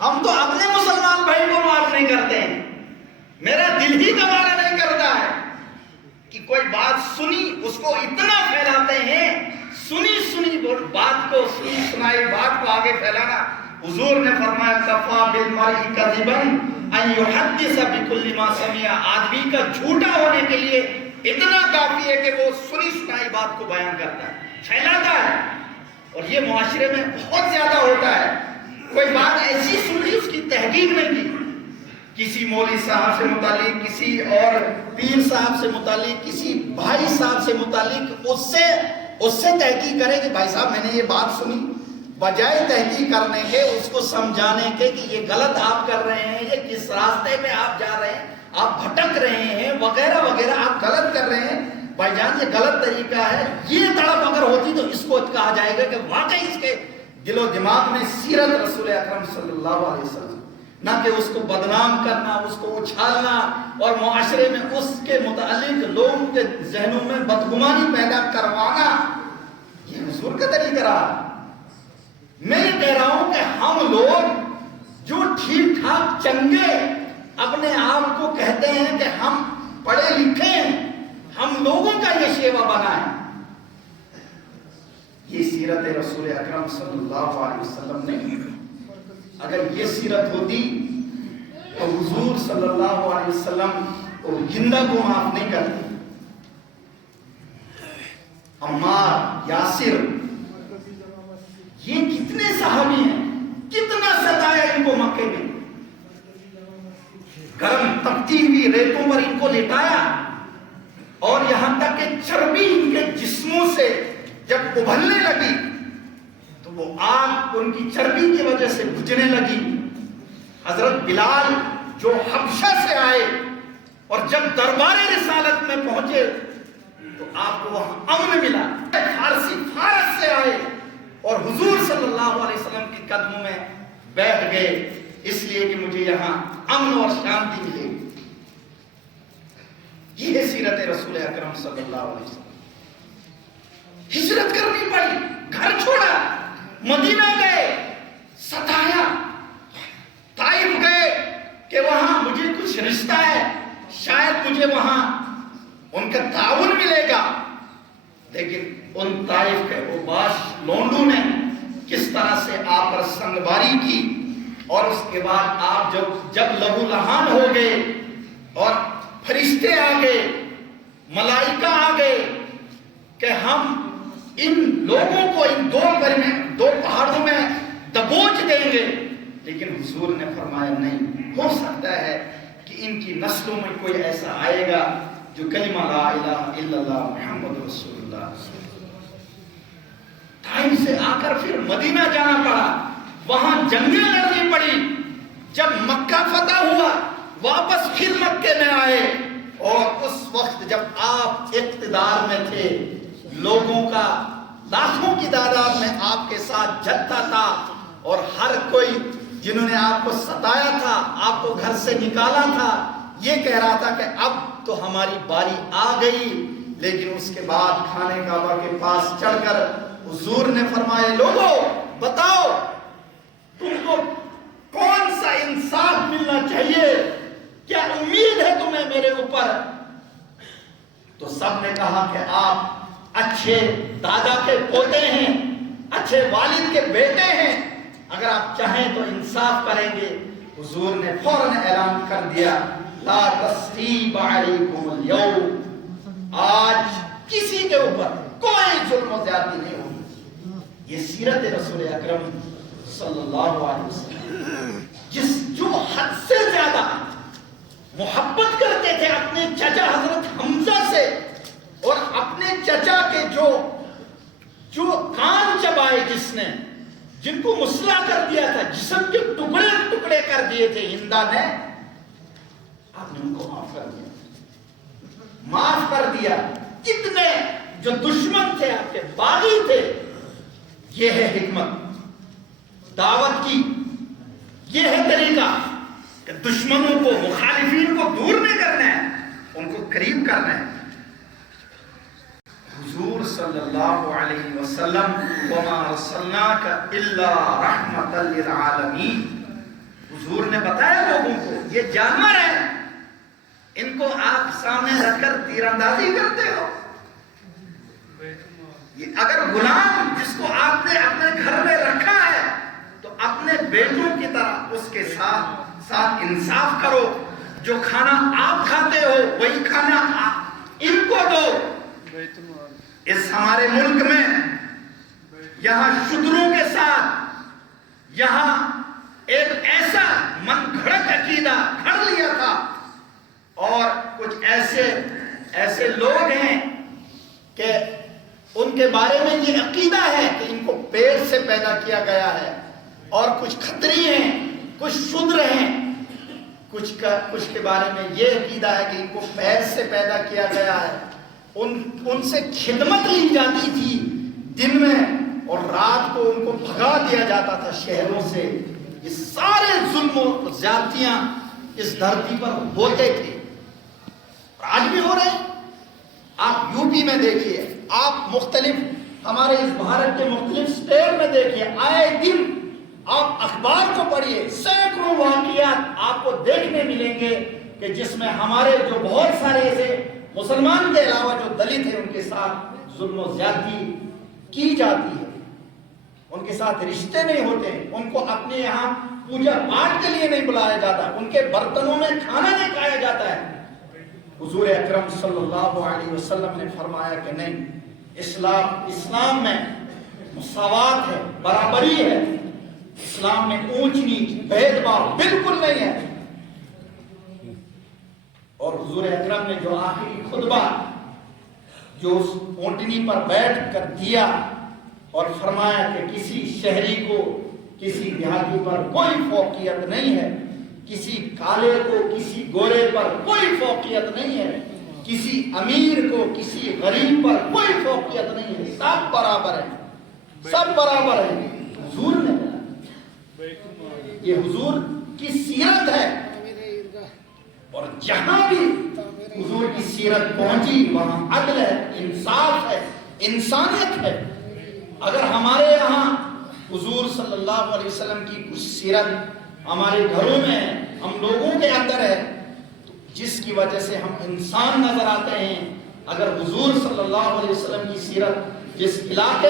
ہم تو اپنے مسلمان بھائی کو معاف نہیں کرتے ہیں. میرا دل ہی گوارا نہیں کرتا ہے کہ کوئی بات سنی اس کو اتنا پھیلاتے ہیں، سنی بات کو، سنائی بات کو آگے پھیلانا. حضور نے فرمایا کفا بالمرء کذبا ان یحدث بکل ما سمع. آدمی کا جھوٹا ہونے کے لیے اتنا کافی ہے کہ وہ سنی سنائی بات کو بیان کرتا ہے، پھیلاتا ہے. اور یہ معاشرے میں بہت زیادہ ہوتا ہے. کوئی بات ایسی سن لی، اس کی تحقیق نہیں کی. کسی مولوی صاحب سے متعلق، کسی اور پیر صاحب سے متعلق، کسی بھائی صاحب سے متعلق اس سے تحقیق کرے کہ بھائی صاحب میں نے یہ بات سنی. بجائے تحقیق کرنے کے، اس کو سمجھانے کے کہ یہ غلط آپ کر رہے ہیں، یہ کس راستے میں آپ جا رہے ہیں، آپ بھٹک رہے ہیں وغیرہ وغیرہ، آپ غلط کر رہے ہیں بھائی جان، یہ غلط طریقہ ہے. یہ تڑپ اگر ہوتی تو اس کو کہا جائے گا کہ واقعی اس کے دل و دماغ میں سیرت رسول اکرم صلی اللہ علیہ وسلم، نہ کہ اس کو بدنام کرنا، اس کو اچھالنا اور معاشرے میں اس کے متعلق لوگوں کے ذہنوں میں بدگمانی پیدا کروانا. یہ حضور کا طریقہ رہا. میں یہ کہہ رہا ہوں کہ ہم لوگ جو ٹھیک ٹھاک چنگے اپنے آپ کو کہتے ہیں کہ ہم پڑھے لکھے ہیں، ہم لوگوں کا یہ شیوا بنا ہے. یہ سیرت رسول اکرم صلی اللہ علیہ وسلم نہیں. اگر یہ سیرت ہوتی تو حضور صلی اللہ علیہ وسلم کو زندہ کو معاف نہیں کرتے. عمار، یاسر، یہ کتنے صحابی ہیں، کتنا ستایا ان کو مکے میں، گرم تپتی ہوئی ریتوں پر ان کو لٹایا، اور یہاں تک کہ چربی ان کے جسموں سے جب ابلنے لگی تو وہ آگ ان کی چربی کی وجہ سے بجھنے لگی. حضرت بلال جو حبشہ سے آئے اور جب دربار رسالت میں پہنچے تو آپ کو وہاں امن ملا. فارس سے آئے اور حضور صلی اللہ علیہ وسلم کے قدموں میں بیٹھ گئے، اس لیے کہ مجھے یہاں امن اور شانتی ملے. یہ ہے سیرت رسول اکرم صلی اللہ علیہ وسلم. ہجرت کرنی پڑی، گھر چھوڑا، مدینہ گئے، ستایا. طائف گئے کہ وہاں مجھے کچھ رشتہ ہے، شاید مجھے وہاں ان کا تعاون ملے گا. لیکن ان طائف کے اوباش لونڈوں نے کس طرح سے آپ پر سنگباری کی، اور اس کے بعد آپ جب لہو لہان ہو گئے اور فرشتے آ گئے، ملائکہ آ گئے کہ ہم ان لوگوں کو ان دو پہاڑوں میں دبوچ دیں گے. لیکن حضور نے فرمایا نہیں، ہو سکتا ہے کہ ان کی نسلوں میں کوئی ایسا آئے گا جو کلمہ لا الہ الا اللہ محمد رسول اللہ. ٹائم سے آ کر پھر مدینہ جانا پڑا، وہاں جنگیں لڑنی پڑی. جب مکہ فتح ہوا واپس پھر مکے میں آئے، اور اس وقت جب آپ اقتدار میں تھے، لوگوں کا لاکھوں کی تعداد میں آپ کے ساتھ جتھا تھا، اور ہر کوئی جنہوں نے آپ کو ستایا تھا، آپ کو گھر سے نکالا تھا، یہ کہہ رہا تھا کہ اب تو ہماری باری آ گئی. لیکن اس کے بعد کھانے کعبہ کے پاس چڑھ کر حضور نے فرمایا لوگوں بتاؤ تم کو کون سا انصاف ملنا چاہیے، کیا امید ہے تمہیں میرے اوپر؟ تو سب نے کہا کہ آپ اچھے دادا کے پوتے ہیں، اچھے والد کے بیٹے ہیں، اگر آپ چاہیں تو انصاف کریں گے. حضور نے فوراً اعلان کر دیا لا تثریب علیکم اليوم، آج کسی کے اوپر کوئی ظلم و زیادتی نہیں ہوگی. یہ سیرت رسول اکرم صلی اللہ علیہ وسلم، جو حد سے زیادہ محبت کرتے تھے اپنے چچا حضرت حمزہ سے، اور اپنے چچا کے جو کان چبائے جن کو مسلح کر دیا تھا، جسم کے ٹکڑے ٹکڑے کر دیے تھے ہندا نے، آپ نے ان کو معاف کر دیا. کتنے جو دشمن تھے، آپ کے باغی تھے. یہ ہے حکمت دعوت کی، یہ ہے طریقہ کہ دشمنوں کو، مخالفین کو دور نہیں کرنا ہے، ان کو قریب کرنا ہے. حضور صلی اللہ علیہ وسلم وما ارسلناک الا رحمتا للعالمین، حضور نے بتایا لوگوں کو یہ جانور ہے، ان کو آپ سامنے رکھ کر تیر اندازی کرتے ہو. اگر غلام جس کو آپ نے اپنے گھر میں رکھا ہے تو اپنے بیٹوں کی طرح اس کے ساتھ انصاف کرو. جو کھانا آپ کھاتے ہو وہی کھانا ان کو دو. اس ہمارے ملک میں یہاں شودروں کے ساتھ یہاں ایک ایسا من گھڑت عقیدہ گھڑ لیا تھا، اور کچھ ایسے لوگ ہیں کہ ان کے بارے میں یہ عقیدہ ہے کہ ان کو پیڑ سے پیدا کیا گیا ہے، اور کچھ کھتری ہیں، کچھ شودر ہیں، کچھ کے بارے میں یہ عقیدہ ہے کہ ان کو پیر سے پیدا کیا گیا ہے. ان سے خدمت لی جاتی تھی دن میں، اور رات کو ان کو بھگا دیا جاتا تھا شہروں سے. یہ سارے ظلم و زیادتیاں اس دھرتی پر ہوتے تھے، اور آج بھی ہو رہے ہیں. آپ یو پی میں دیکھیے، آپ مختلف ہمارے اس بھارت کے مختلف اسٹیٹ میں دیکھیے، آئے دن آپ اخبار کو پڑھیے، سینکڑوں واقعات آپ کو دیکھنے ملیں گے کہ جس میں ہمارے جو بہت سارے ایسے مسلمان کے علاوہ جو دلت ہیں ان کے ساتھ ظلم و زیادتی کی جاتی ہے، ان کے ساتھ رشتے نہیں ہوتے، ان کو اپنے یہاں پوجا پاٹ کے لیے نہیں بلایا جاتا، ان کے برتنوں میں کھانا نہیں کھایا جاتا ہے. حضور اکرم صلی اللہ علیہ وسلم نے فرمایا کہ نہیں، اسلام میں مساوات ہے، برابری ہے، اسلام میں اونچ نیچ بھید بھاؤ بالکل نہیں ہے. اور حضور اکرم نے جو آخری خطبہ جو اس اونٹنی پر بیٹھ کر دیا اور فرمایا کہ کسی شہری کو کسی دیہاتی پر کوئی فوقیت نہیں ہے، کسی کالے کو کسی گورے پر کوئی فوقیت نہیں ہے، کسی امیر کو کسی غریب پر کوئی فوقیت نہیں ہے، سب برابر ہیں، سب برابر ہیں. حضور نے، یہ حضور کی سیرت ہے، اور جہاں بھی حضور کی سیرت پہنچی وہاں عدل ہے، انصاف ہے، انسانیت ہے. اگر ہمارے یہاں حضور صلی اللہ علیہ وسلم کی کچھ سیرت ہمارے گھروں میں ہے، ہم لوگوں کے اندر ہے، جس کی وجہ سے ہم انسان نظر آتے ہیں، اگر حضور صلی اللہ علیہ وسلم کی سیرت جس علاقے